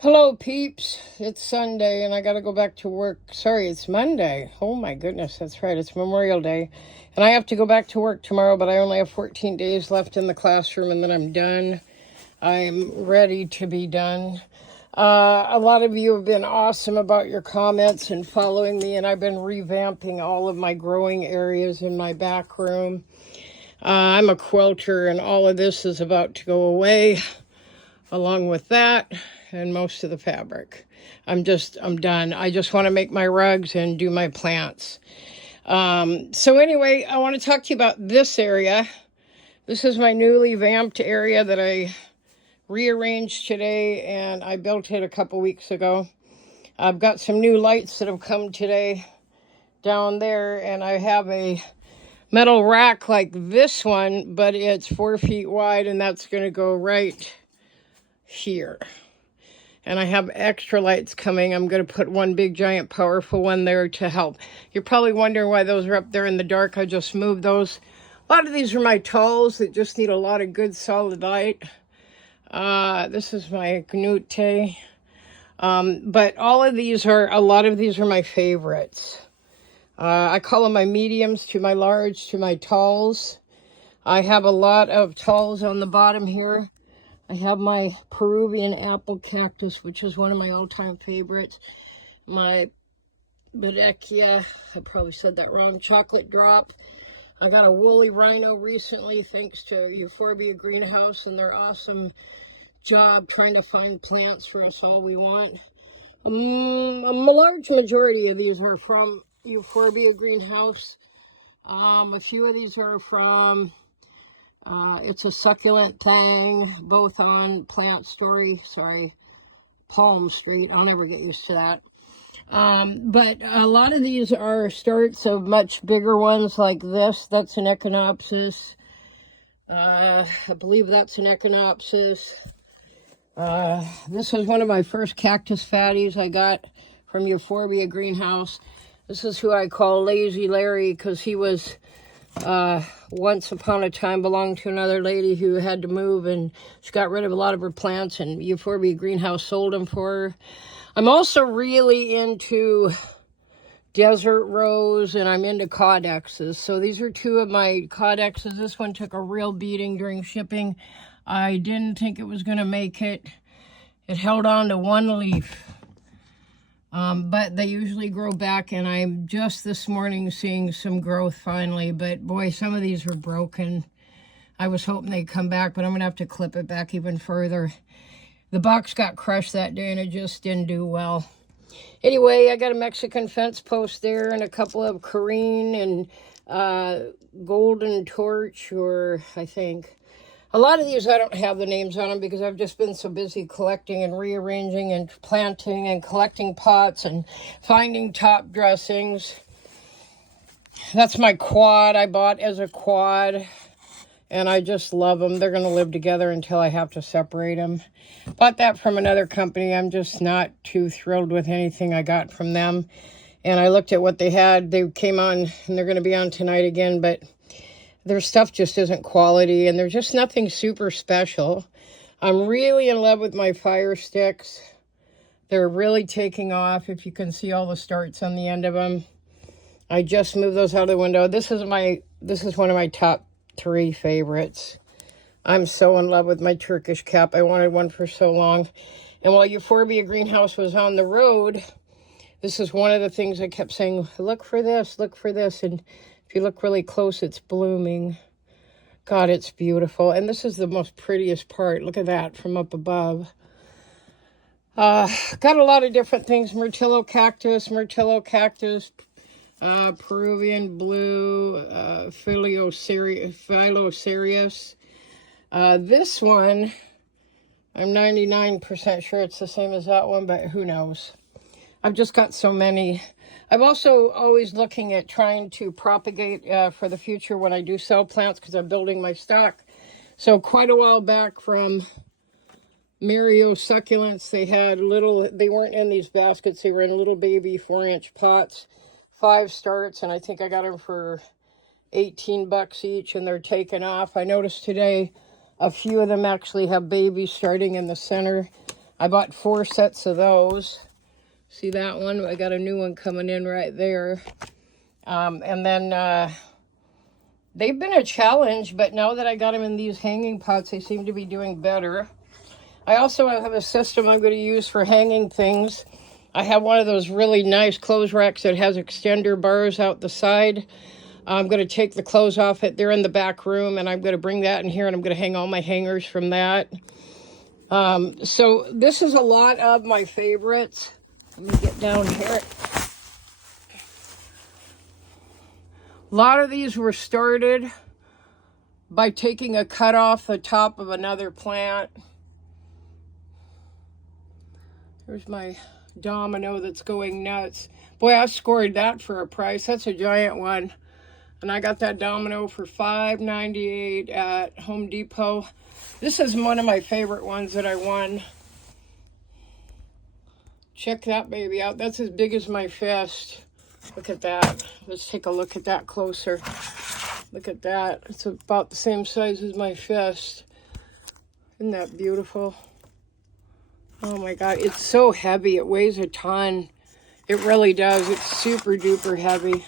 Hello, peeps. It's Sunday and I got to go back to work. Sorry, it's Monday. Oh my goodness, that's right. It's Memorial Day. And I have to go back to work tomorrow, but I only have 14 days left in the classroom and then I'm done. I'm ready to be done. A lot of you have been awesome about your comments and following me, and I've been revamping all of my growing areas in my back room. I'm a quilter, and all of this is about to go away along with that and most of the fabric. I'm done. I just want to make my rugs and do my plants. So anyway, I want to talk to you about this area. This is my newly vamped area that I rearranged today, and I built it a couple weeks ago. I've got some new lights that have come today down there, and I have a metal rack like this one, but it's 4 feet wide, and that's going to go right here. And I have extra lights coming. I'm going to put one big, giant, powerful one there to help. You're probably wondering why those are up there in the dark. I just moved those. A lot of these are my talls that just need a lot of good, solid light. This is my gnute. But a lot of these are my favorites. I call them my mediums to my large to my talls. I have a lot of talls on the bottom here. I have my Peruvian apple cactus, which is one of my all-time favorites. My Bedecchia, I probably said that wrong, chocolate drop. I got a woolly rhino recently, thanks to Euphorbia Greenhouse and their awesome job trying to find plants for us all we want. A large majority of these are from Euphorbia Greenhouse. A few of these are from It's a Succulent Thing, both on Palm Street. I'll never get used to that. But a lot of these are starts of much bigger ones like this. That's an Echinopsis. I believe that's an Echinopsis. This was one of my first cactus fatties I got from Euphorbia Greenhouse. This is who I call Lazy Larry because he was once upon a time belonged to another lady who had to move, and she got rid of a lot of her plants, and Euphorbia Greenhouse sold them for her. I'm also really into desert rose, and I'm into codexes. So these are two of my codexes. This one took a real beating during shipping. I didn't think it was going to make it. It held on to one leaf. But they usually grow back, and I'm just this morning seeing some growth finally. But boy, some of these are broken. I was hoping they'd come back, but I'm going to have to clip it back even further. The box got crushed that day, and it just didn't do well. Anyway, I got a Mexican fence post there and a couple of Careen and Golden Torch, or I think. A lot of these I don't have the names on them because I've just been so busy collecting and rearranging and planting and collecting pots and finding top dressings. That's my quad I bought as a quad, and I just love them. They're going to live together until I have to separate them. Bought that from another company. I'm just not too thrilled with anything I got from them. And I looked at what they had. They came on, and they're going to be on tonight again, but their stuff just isn't quality, and there's just nothing super special. I'm really in love with my fire sticks. They're really taking off, if you can see all the starts on the end of them. I just moved those out of the window. This is one of my top 3 favorites. I'm so in love with my Turkish cap. I wanted one for so long. And while Euphorbia Greenhouse was on the road, this is one of the things I kept saying, look for this, look for this. And if you look really close, it's blooming. God, it's beautiful. And this is the most prettiest part. Look at that from up above. Got a lot of different things. Myrtillo cactus, Peruvian blue, Phyllocereus. This one, I'm 99% sure it's the same as that one, but who knows? I've just got so many. I'm also always looking at trying to propagate for the future when I do sell plants because I'm building my stock. So quite a while back from Mario Succulents, they weren't in these baskets. They were in little baby 4-inch pots, 5 starts, and I think I got them for $18 each, and they're taking off. I noticed today a few of them actually have babies starting in the center. I bought 4 sets of those. See that one? I got a new one coming in right there. And then they've been a challenge, but now that I got them in these hanging pots, they seem to be doing better. I also have a system I'm going to use for hanging things. I have one of those really nice clothes racks that has extender bars out the side. I'm going to take the clothes off it. They're in the back room, and I'm going to bring that in here, and I'm going to hang all my hangers from that. So this is a lot of my favorites. Let me get down here. A lot of these were started by taking a cut off the top of another plant. Here's my domino that's going nuts. Boy, I scored that for a price. That's a giant one. And I got that domino for $5.98 at Home Depot. This is one of my favorite ones that I won. Check that baby out. That's as big as my fist. Look at that. Let's take a look at that closer. Look at that. It's about the same size as my fist. Isn't that beautiful? Oh my God, it's so heavy. It weighs a ton. It really does. It's super duper heavy.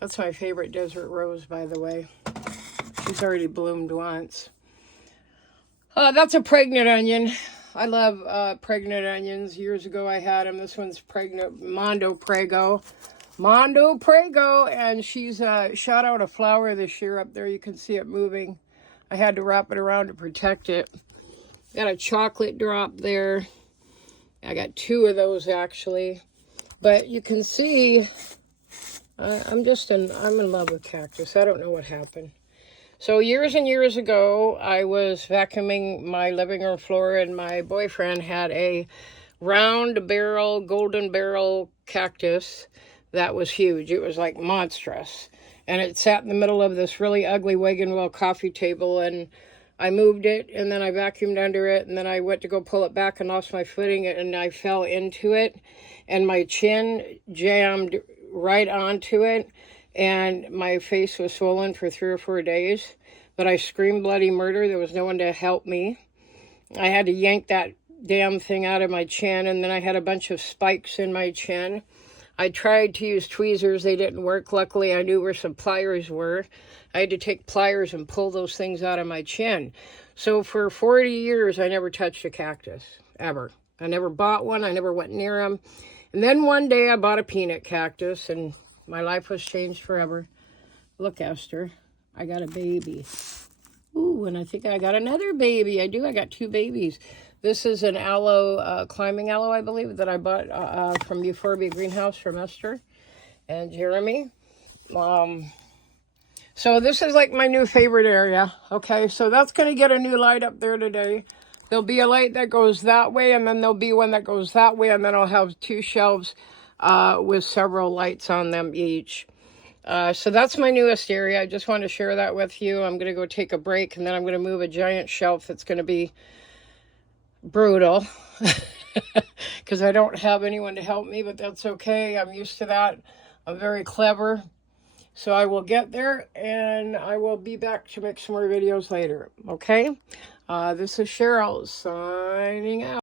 That's my favorite desert rose, by the way. She's already bloomed once. That's a pregnant onion. I love pregnant onions. Years ago I had them. This one's pregnant, Mondo Prego. Mondo Prego, and she's shot out a flower this year up there. You can see it moving. I had to wrap it around to protect it. Got a chocolate drop there. I got 2 of those actually. But you can see, I'm in love with cactus. I don't know what happened. So years and years ago, I was vacuuming my living room floor, and my boyfriend had a round barrel, golden barrel cactus that was huge. It was like monstrous. And it sat in the middle of this really ugly wagon wheel coffee table, and I moved it, and then I vacuumed under it, and then I went to go pull it back and lost my footing, and I fell into it, and my chin jammed right onto it, and my face was swollen for 3 or 4 days. But I screamed bloody murder. There was no one to help me. I had to yank that damn thing out of my chin, and then I had a bunch of spikes in my chin. I tried to use tweezers. They didn't work. Luckily, I knew where some pliers were. I had to take pliers and pull those things out of my chin. So for 40 years, I never touched a cactus, ever. I never bought one. I never went near them. And then one day, I bought a peanut cactus, and my life was changed forever. Look, Esther, I got a baby. Ooh, and I think I got another baby. I do. I got 2 babies. This is an aloe, climbing aloe, I believe, that I bought from Euphorbia Greenhouse from Esther and Jeremy. So this is like my new favorite area. Okay, so that's going to get a new light up there today. There'll be a light that goes that way, and then there'll be one that goes that way, and then I'll have 2 shelves with several lights on them each. So that's my newest area. I just wanted to share that with you. I'm going to go take a break, and then I'm going to move a giant shelf that's going to be brutal because I don't have anyone to help me, but that's okay. I'm used to that. I'm very clever. So I will get there, and I will be back to make some more videos later. Okay? This is Cheryl signing out.